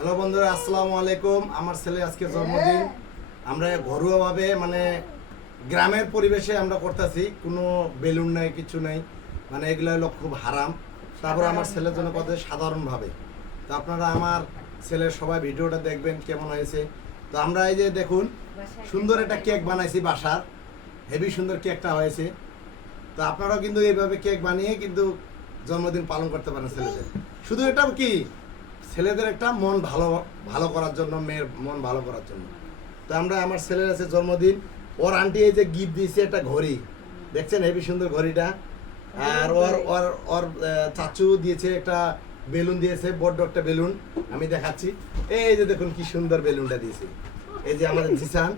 Hello বন্ধুরা, আসসালামু আলাইকুম। আমার ছেলে আজকে জন্মদিন। আমরা ঘরোয়াভাবে মানে গ্রামের পরিবেশে আমরা করতেছি, কোনো বেলুন নাই, কিছু নাই, মানে এগুলো হলো খুব হারাম। তারপর আমার ছেলের জন্য কথা সাধারণভাবে। তো আপনারা আমার ছেলের সবাই ভিডিওটা দেখবেন কেমন হয়েছে। তো আমরা এই যে দেখুন, সুন্দর একটা কেক বানাইছি বাসার, হেভি সুন্দর কেকটা হয়েছে। তো আপনারাও কিন্তু এইভাবে কেক বানিয়ে কিন্তু জন্মদিন পালন করতে পারেন ছেলেদের। শুধু এটা কি ছেলেদের একটা মন ভালো ভালো করার জন্য, মেয়ের মন ভালো করার জন্য। তো আমরা আমার ছেলের আছে জন্মদিন, ওর আন্টি এই যে গিফট দিয়েছে একটা ঘড়ি, দেখছেন হেভি সুন্দর ঘড়িটা। আর ওর ওর ওর চাচু দিয়েছে একটা বেলুন দিয়েছে, বড় একটা বেলুন, আমি দেখাচ্ছি। এই যে দেখুন কি সুন্দর বেলুনটা দিয়েছে, এই যে আমাদের জিসান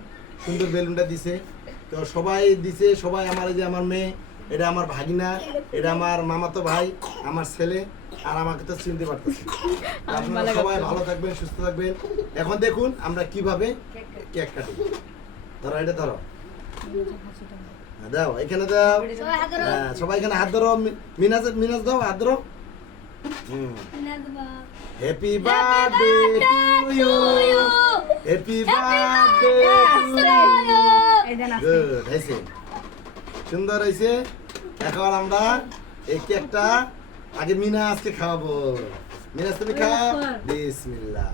সুন্দর বেলুনটা দিছে। তো সবাই দিছে, সবাই আমার এই যে আমার মেয়ে, এটা আমার ভাগিনা, এটা আমার মামাতো ভাই, আমার ছেলে, আর আমাকে তো চিনতে পারতেছি। আপনারা সবাই ভালো থাকবেন, সুস্থ থাকবেন। এখন দেখুন আমরা কিভাবে কেক কাটি। ধরো, এটা ধরো, দাও এখানে দাও। হ্যাঁ, সবাই এখানে হাত ধরো। মিনাজ মিনাজ দাও, হাত ধরো। Happy birthday to you, happy birthday to you. Good হয়েছে, সুন্দর হয়েছে। এখন আমরা এই কেকটা আগে মিনা আজকে খাওয়াবো। মিনাজ তুমি খাও, বিসমিল্লাহ।